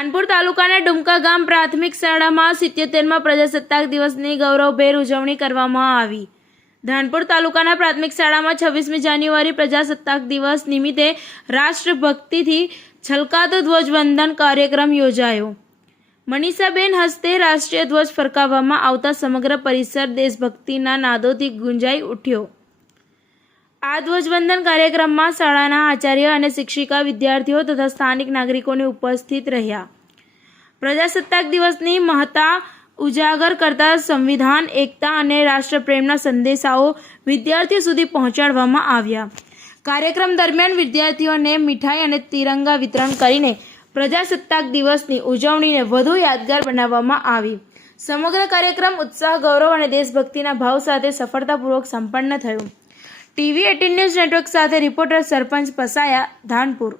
ધાનપુર તાલુકાના ડુમકા ગામ પ્રાથમિક શાળામાં 77મા પ્રજાસત્તાક દિવસની ગૌરવભેર ઉજવણી કરવામાં આવી। ધાનપુર તાલુકાના પ્રાથમિક શાળામાં 26મી જાન્યુઆરી પ્રજાસત્તાક દિવસ નિમિત્તે રાષ્ટ્રભક્તિથી છલકાતો ધ્વજવંદન કાર્યક્રમ યોજાયો। મનીષાબેન હસ્તે રાષ્ટ્રીય ધ્વજ ફરકાવવામાં આવતા સમગ્ર પરિસર દેશભક્તિના નાદોથી ગુંજાઈ ઉઠ્યો। આ ધ્વજવંદન કાર્યક્રમમાં શાળાના આચાર્ય અને શિક્ષિકા, વિદ્યાર્થીઓ તથા સ્થાનિક નાગરિકોને ઉપસ્થિત રહ્યા। પ્રજાસત્તાક દિવસની મહત્તા ઉજાગર કરતા સંવિધાન, એકતા અને રાષ્ટ્રપ્રેમના સંદેશાઓ વિદ્યાર્થીઓ સુધી પહોંચાડવામાં આવ્યા। કાર્યક્રમ દરમિયાન વિદ્યાર્થીઓને મીઠાઈ અને તિરંગા વિતરણ કરીને પ્રજાસત્તાક દિવસની ઉજવણીને વધુ યાદગાર બનાવવામાં આવી। સમગ્ર કાર્યક્રમ ઉત્સાહ, ગૌરવ અને દેશભક્તિના ભાવ સાથે સફળતાપૂર્વક સંપન્ન થયો। TV18 ન્યૂઝ નેટવર્ક સાથે રિપોર્ટર સરપંચ પસાયા, ધાનપુર।